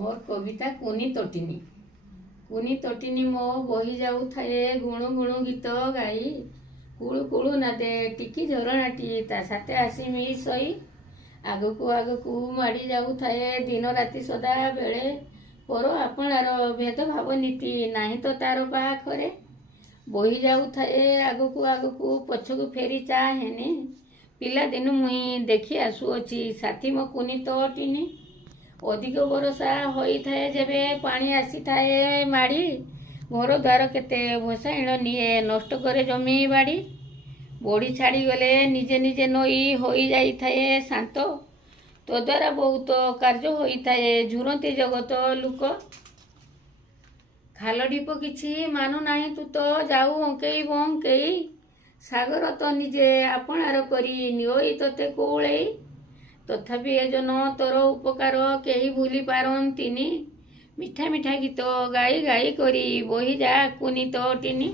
मोर कविता कुनी तोटिनी मो बही जाऊ थाए गुणु गुणु गीत गाई कुळु कुळु नादे टिकी झरणाटी ता साथे आसी मिसई आगकू माड़ी जाऊ थाए दिन राति सदा बेले पर आपणार भेद भाव नीति नाही तो तार पाखरे बही जाऊ थाए आगकू पछकू फेरी चाहेनी पिला दिन मुई देखी आसुअछि साथी मो कुनी तोटिनी अधिक बरसा होई थाए जेबे पानी आसी थाए माड़ी घर द्वार केते भसाइण निये नष्ट करे जमी बाड़ी बड़ी छाड़ी गले निजे निजे नई होई जाई थाए शांत तो द्वारा बहुत कार्य होई थाए झुरंती जगत लुक खाल ढीप किछि मानु नाही तू तो जाऊ अंकेई बंकेई सागर तो निजे आपणार करी निओई तोते कोळेई तथापि एजन तोर उपकार केही भूली पारंतिनी मिठा मिठा गीत गाई गाई करी बही जा कुनी तोटिनी।